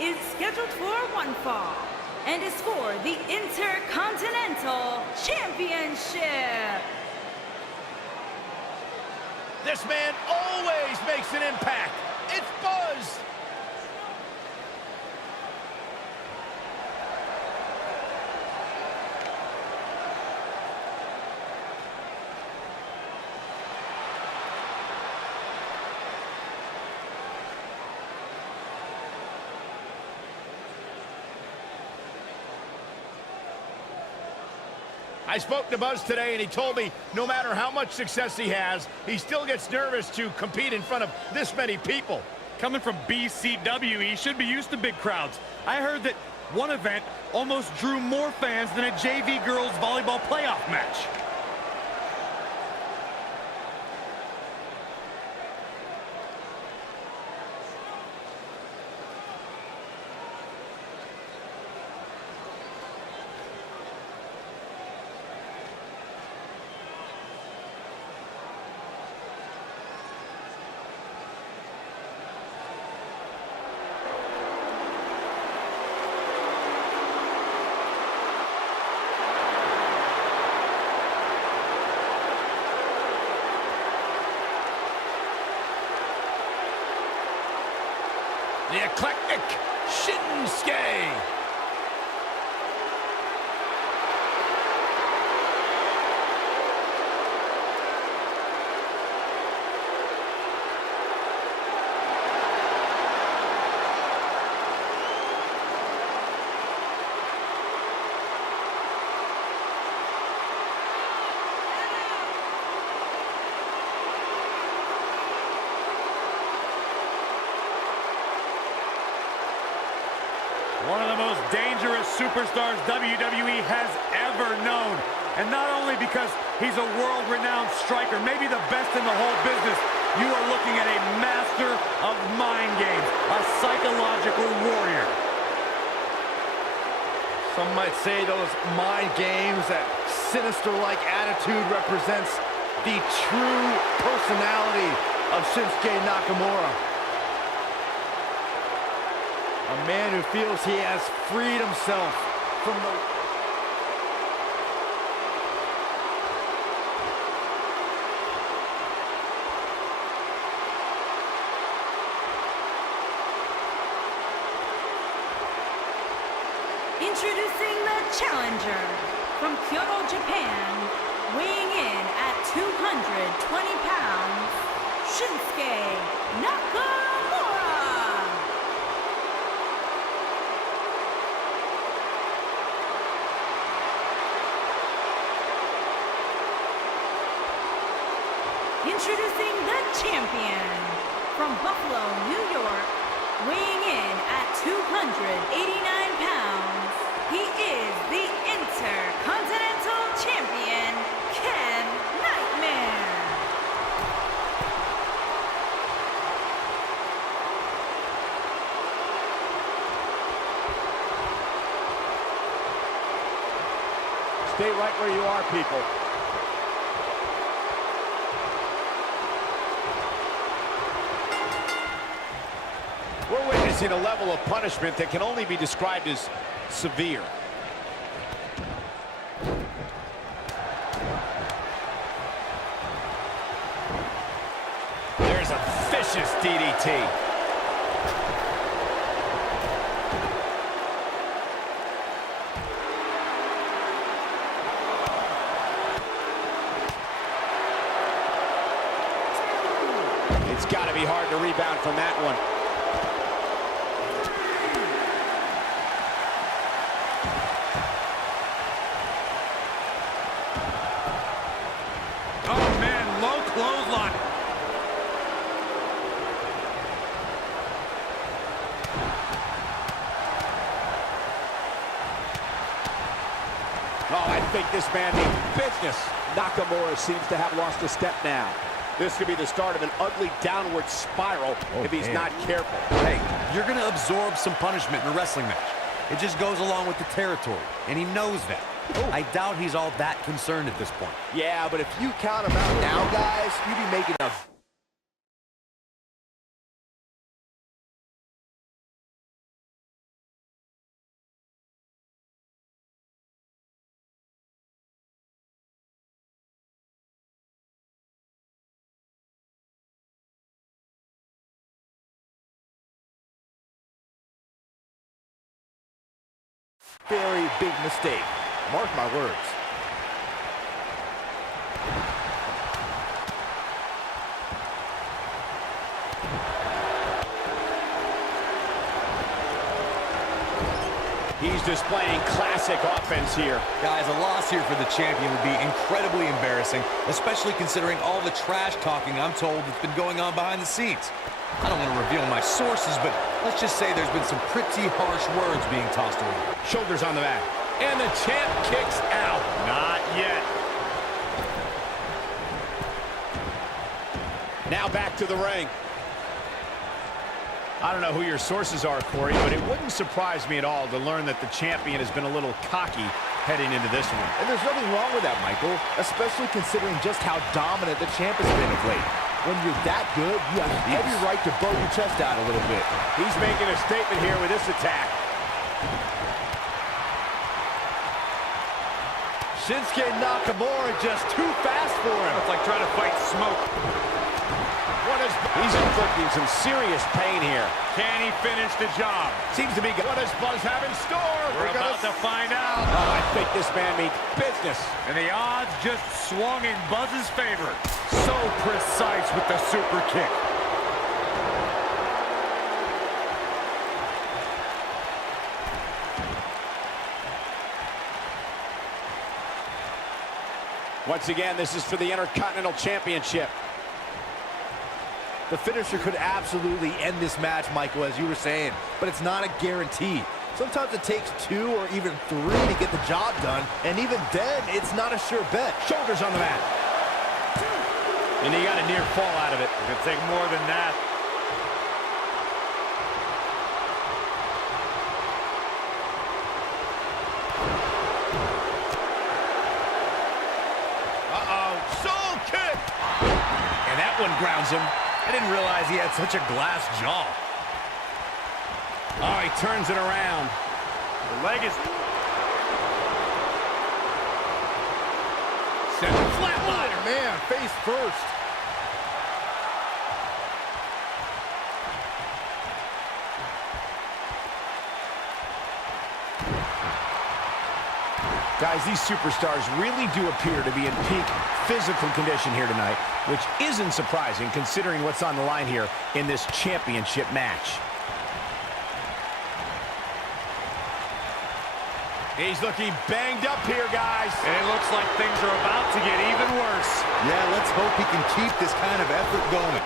is scheduled for one fall and is for the Intercontinental Championship. This man always makes an impact. It's Buzz. I spoke to Buzz today, and he told me no matter how much success he has, he still gets nervous to compete in front of this many people. Coming from BCW, he should be used to big crowds. I heard that one event almost drew more fans than a JV girls volleyball playoff match. The eclectic Shinsuke. One of the most dangerous superstars WWE has ever known. And not only because he's a world-renowned striker, maybe the best in the whole business, you are looking at a master of mind games, a psychological warrior. Some might say those mind games, that sinister-like attitude represents the true personality of Shinsuke Nakamura. A man who feels he has freed himself from the... Introducing the challenger from Kyoto, Japan, weighing in at 220 pounds, Shinsuke Nakamura. Introducing the champion from Buffalo, New York, weighing in at 289 pounds, he is the Intercontinental Champion, Ken Nightmare. Stay right where you are, people. We're witnessing a level of punishment that can only be described as severe. There's a vicious DDT. It's got to be hard to rebound from that one. Oh, man, low clothesline. Oh, I think this man means business. Nakamura seems to have lost a step now. This could be the start of an ugly downward spiral if he's not careful. Hey, you're going to absorb some punishment in a wrestling match. It just goes along with the territory, and he knows that. I doubt he's all that concerned at this point. Yeah, but if you count him out now, guys, you'd be making a very big mistake. Mark my words. He's displaying classic offense here. Guys, a loss here for the champion would be incredibly embarrassing, especially considering all the trash talking I'm told that's been going on behind the scenes. I don't want to reveal my sources, but let's just say there's been some pretty harsh words being tossed around. Shoulders on the mat. And the champ kicks out. Not yet. Now back to the ring. I don't know who your sources are, Corey, but it wouldn't surprise me at all to learn that the champion has been a little cocky heading into this one. And there's nothing wrong with that, Michael, especially considering just how dominant the champ has been of late. When you're that good, you have every right to blow your chest out a little bit. He's making a statement here with this attack. Shinsuke Nakamura just too fast for him. It's like trying to fight smoke. He's inflicting some serious pain here. Can he finish the job? Seems to be good. What does Buzz have in store? We're about to find out. Oh, I think this man means business. And the odds just swung in Buzz's favor. So precise with the super kick. Once again, this is for the Intercontinental Championship. The finisher could absolutely end this match, Michael, as you were saying, but it's not a guarantee. Sometimes it takes 2 or even 3 to get the job done, and even then, it's not a sure bet. Shoulders on the mat. And he got a near fall out of it. It could take more than that. Soul kick! And that one grounds him. I didn't realize he had such a glass jaw. Oh, he turns it around. The leg is... Sends a flatliner. Oh, man, face first. Guys, these superstars really do appear to be in peak physical condition here tonight, which isn't surprising considering what's on the line here in this championship match. He's looking banged up here, guys. And it looks like things are about to get even worse. Yeah, let's hope he can keep this kind of effort going.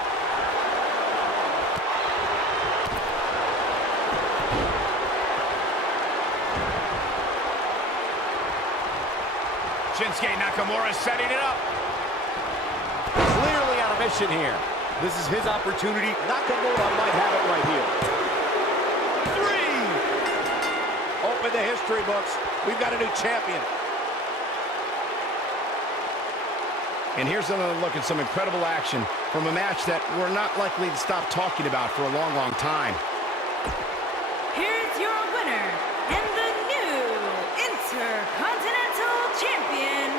Shinsuke Nakamura setting it up. Clearly on a mission here. This is his opportunity. Nakamura might have it right here. 3! Open the history books. We've got a new champion. And here's another look at some incredible action from a match that we're not likely to stop talking about for a long, long time. Here's your winner and the new Intercontinental Champion,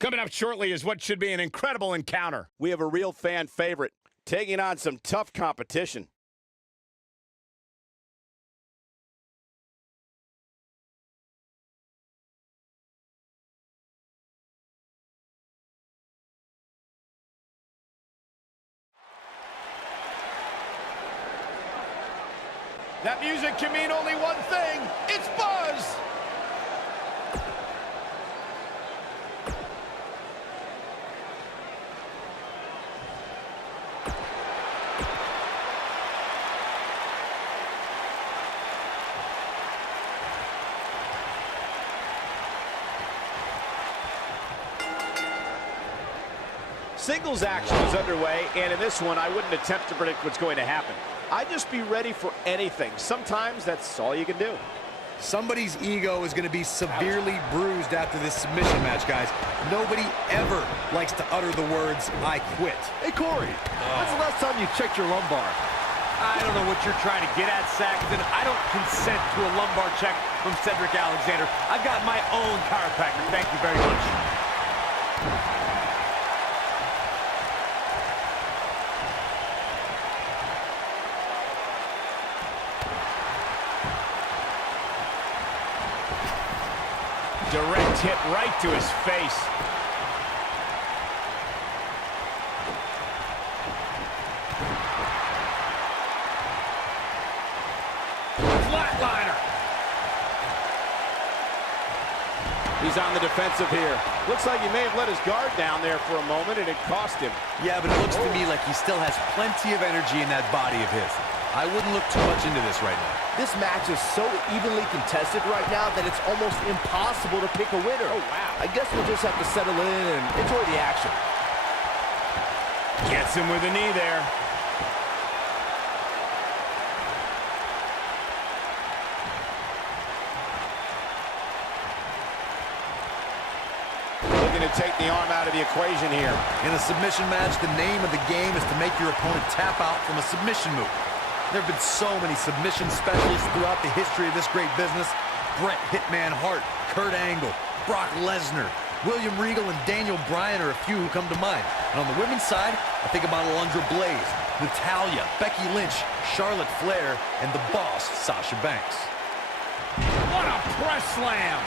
Coming up shortly is what should be an incredible encounter. We have a real fan favorite taking on some tough competition. That music can mean only one thing. It's buzz. Singles action is underway, and in this one, I wouldn't attempt to predict what's going to happen. I'd just be ready for anything. Sometimes that's all you can do. Somebody's ego is going to be severely bruised after this submission match, guys. Nobody ever likes to utter the words, "I quit." Hey, Corey, when's the last time you checked your lumbar? I don't know what you're trying to get at, Saxton. I don't consent to a lumbar check from Cedric Alexander. I've got my own chiropractor. Thank you very much. Direct hit right to his face. Flatliner. He's on the defensive here. Looks like he may have let his guard down there for a moment, and it cost him. Yeah, but it looks to me like he still has plenty of energy in that body of his. I wouldn't look too much into this right now. This match is so evenly contested right now that it's almost impossible to pick a winner. Oh, wow. I guess we'll just have to settle in and enjoy the action. Gets him with a knee there. Looking to take the arm out of the equation here. In a submission match, the name of the game is to make your opponent tap out from a submission move. There have been so many submission specialists throughout the history of this great business. Bret Hitman Hart, Kurt Angle, Brock Lesnar, William Regal, and Daniel Bryan are a few who come to mind. And on the women's side, I think about Alundra Blaze, Natalya, Becky Lynch, Charlotte Flair, and the boss, Sasha Banks. What a press slam!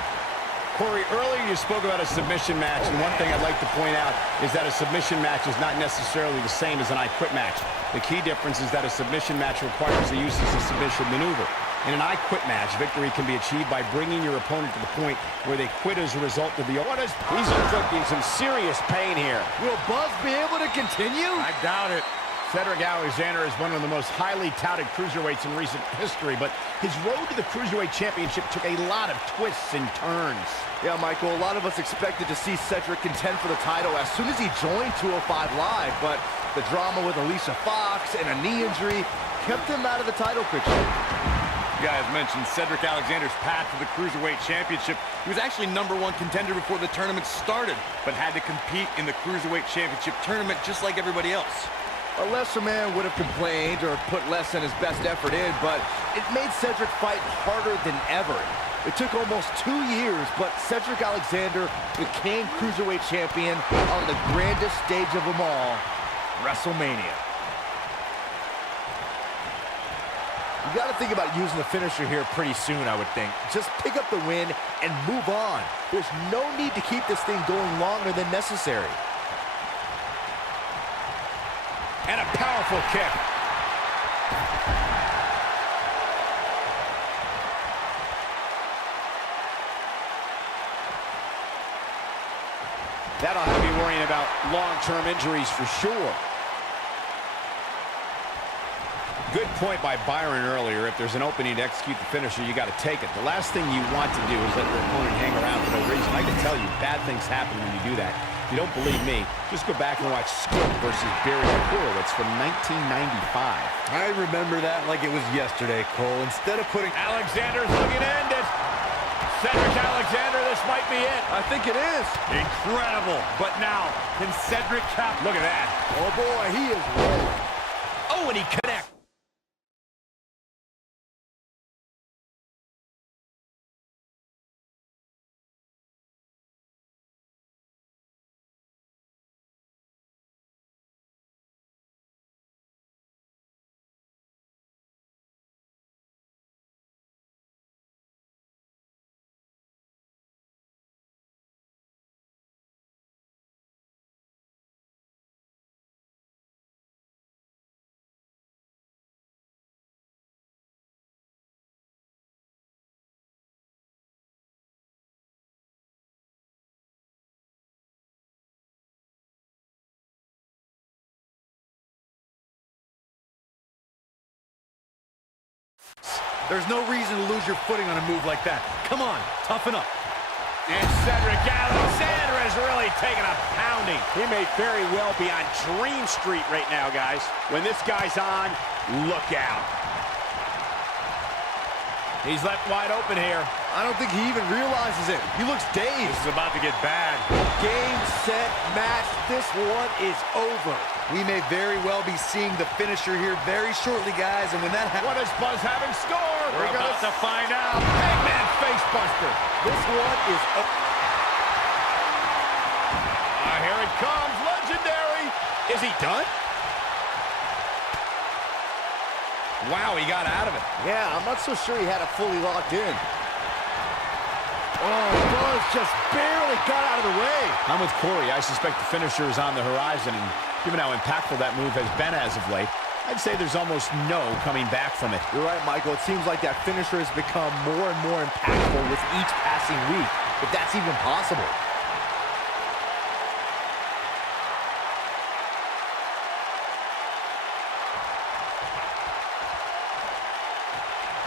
Corey, earlier you spoke about a submission match, and one thing I'd like to point out is that a submission match is not necessarily the same as an I Quit match. The key difference is that a submission match requires the use of a submission maneuver. In an I Quit match, victory can be achieved by bringing your opponent to the point where they quit as a result of the... He's inflicting some serious pain here. Will Buzz be able to continue? I doubt it. Cedric Alexander is one of the most highly touted cruiserweights in recent history, but his road to the Cruiserweight Championship took a lot of twists and turns. Yeah, Michael, a lot of us expected to see Cedric contend for the title as soon as he joined 205 Live, but the drama with Alicia Fox and a knee injury kept him out of the title picture. You guys mentioned Cedric Alexander's path to the Cruiserweight Championship. He was actually #1 contender before the tournament started, but had to compete in the Cruiserweight Championship tournament just like everybody else. A lesser man would have complained or put less than his best effort in, but it made Cedric fight harder than ever. It took almost 2 years, but Cedric Alexander became Cruiserweight Champion on the grandest stage of them all, WrestleMania. You got to think about using the finisher here pretty soon, I would think. Just pick up the win and move on. There's no need to keep this thing going longer than necessary. And a powerful kick. That'll have you worrying about long-term injuries for sure. Good point by Byron earlier. If there's an opening to execute the finisher, you got to take it. The last thing you want to do is let your opponent hang around for no reason. I can tell you, bad things happen when you do that. If you don't believe me, just go back and watch Skip versus Barry Horowitz from 1995. I remember that like it was yesterday, Cole. Instead of putting... Alexander's looking to end it. Cedric Alexander, this might be it. I think it is. Incredible. But now, can Cedric cap... Look at that. Oh boy, he is rolling. Oh, and he connects. There's no reason to lose your footing on a move like that. Come on, toughen up. And Cedric Alexander has really taken a pounding. He may very well be on Dream Street right now, guys. When this guy's on, look out. He's left wide open here. I don't think he even realizes it. He looks dazed. This is about to get bad. Game, set, match. This one is over. We may very well be seeing the finisher here very shortly, guys. And when that happens... What does Buzz have in store? We're about to find out. Hangman facebuster. This one is up. Here it comes. Legendary. Is he done? Wow, he got out of it. Yeah, I'm not so sure he had it fully locked in. Oh, Buzz just barely got out of the way. I'm with Corey. I suspect the finisher is on the horizon, and given how impactful that move has been as of late, I'd say there's almost no coming back from it. You're right, Michael. It seems like that finisher has become more and more impactful with each passing week, if that's even possible.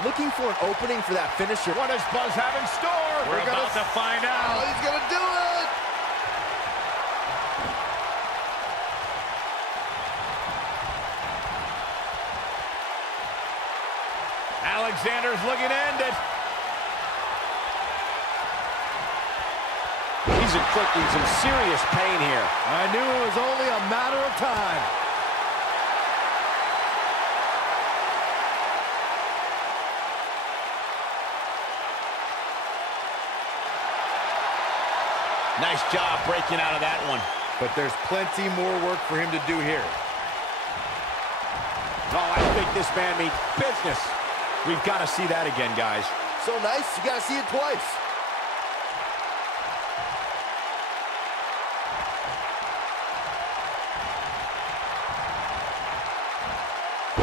Looking for an opening for that finisher. What does Buzz have in store? We're about to find Oh, out. he's going to do it! Alexander's looking to end it. He's inflicting some serious pain here. I knew it was only a matter of time. Nice job breaking out of that one. But there's plenty more work for him to do here. Oh, I think this man means business. We've got to see that again, guys. So nice, you got to see it twice.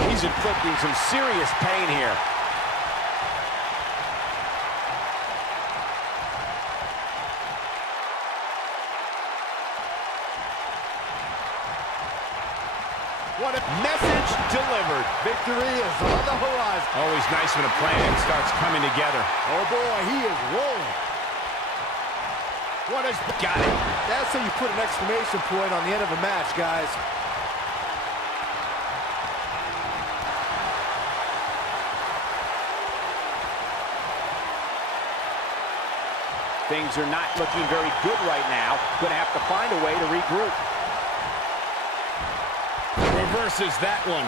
He's inflicting some serious pain here. What a message delivered. Victory is on the horizon. Always nice when a plan starts coming together. Oh boy, he is rolling. What is... Got it. That's how you put an exclamation point on the end of a match, guys. Things are not looking very good right now. Going to have to find a way to regroup. Reverses that one.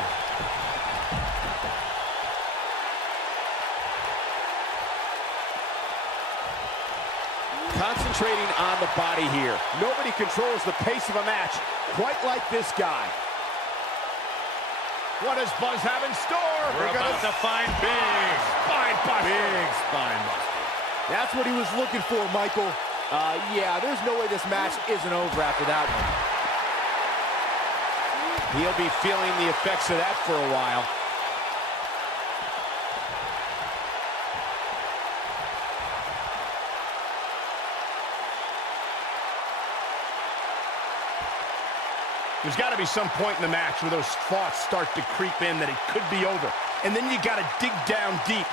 Concentrating on the body here. Nobody controls the pace of a match quite like this guy. What does Buzz have in store? We're about to find big spine buster. Big spine buster. That's what he was looking for, Michael. Yeah, there's no way this match isn't over after that one. He'll be feeling the effects of that for a while. There's got to be some point in the match where those thoughts start to creep in that it could be over. And then you got to dig down deep.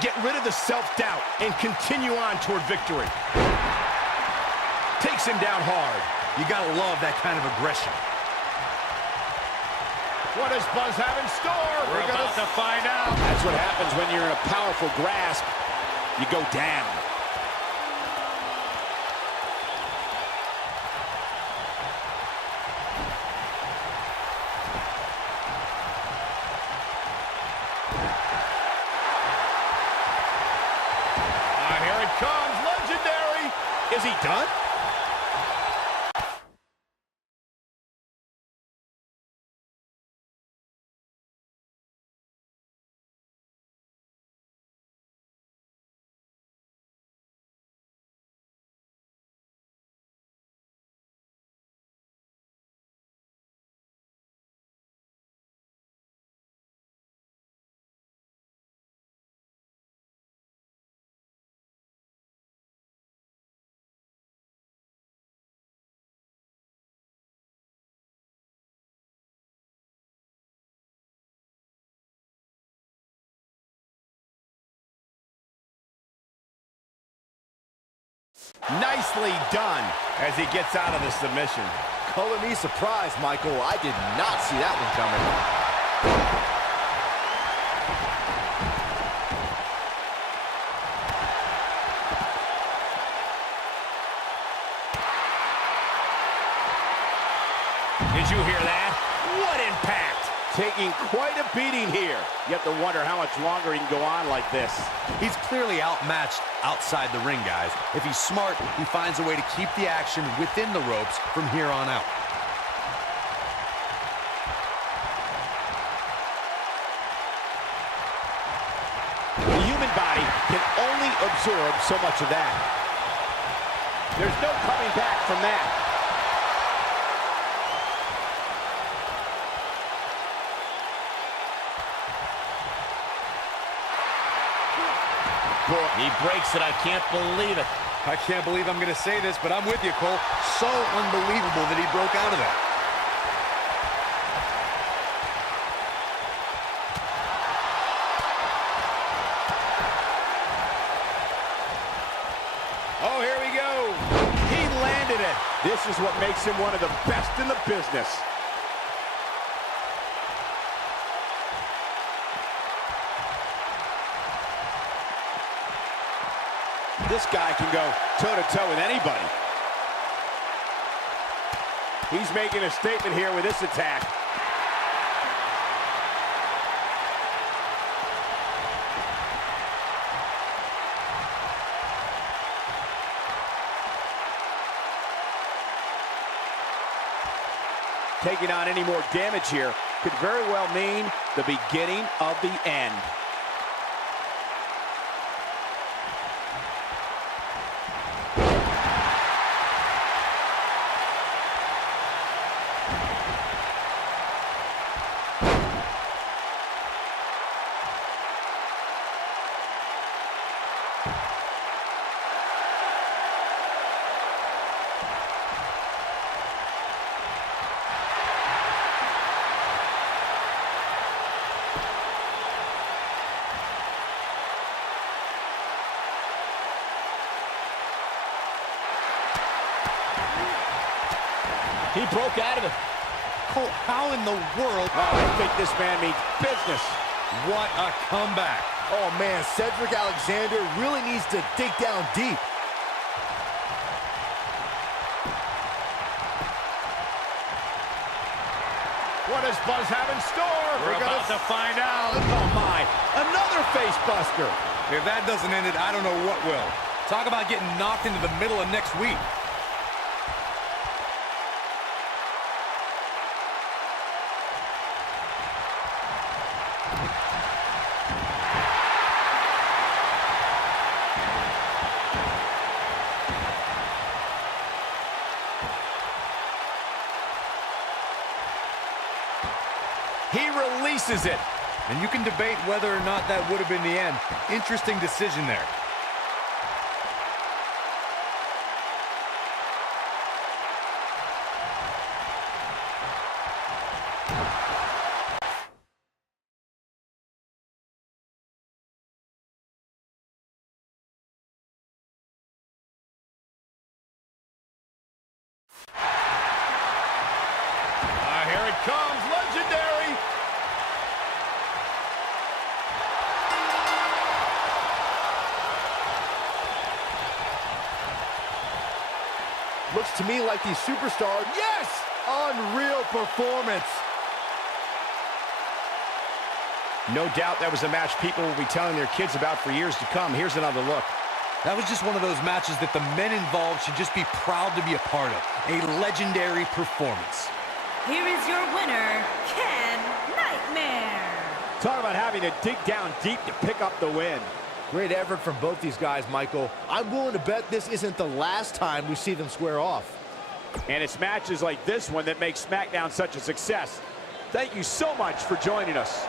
Get rid of the self-doubt and continue on toward victory. Takes him down hard. You gotta love that kind of aggression. What does Buzz have in store? We're about to find out. That's what happens when you're in a powerful grasp. You go down. Here it comes. Legendary. Is he done? Nicely done as he gets out of the submission. Color me surprised, Michael. I did not see that one coming. Did you hear that? What impact! Taking quite a beating here. You have to wonder how much longer he can go on like this. He's clearly outmatched outside the ring, guys. If he's smart, he finds a way to keep the action within the ropes from here on out. The human body can only absorb so much of that. There's no coming back from that. He breaks it. I can't believe it. I can't believe I'm going to say this, but I'm with you, Cole. So unbelievable that he broke out of that. Oh, here we go. He landed it. This is what makes him one of the best in the business. This guy can go toe-to-toe with anybody. He's making a statement here with this attack. Taking on any more damage here could very well mean the beginning of the end. He broke out of it. Cole, how in the world? Oh, I think this man means business. What a comeback. Oh, man, Cedric Alexander really needs to dig down deep. What does Buzz have in store? We're about to find out. Oh, my. Another face buster. If that doesn't end it, I don't know what will. Talk about getting knocked into the middle of next week. He releases it. And you can debate whether or not that would have been the end. Interesting decision there. Looks to me like these superstars, yes! Unreal performance. No doubt that was a match people will be telling their kids about for years to come. Here's another look. That was just one of those matches that the men involved should just be proud to be a part of. A legendary performance. Here is your winner, Ken Nightmare. Talk about having to dig down deep to pick up the win. Great effort from both these guys, Michael. I'm willing to bet this isn't the last time we see them square off. And it's matches like this one that make SmackDown such a success. Thank you so much for joining us.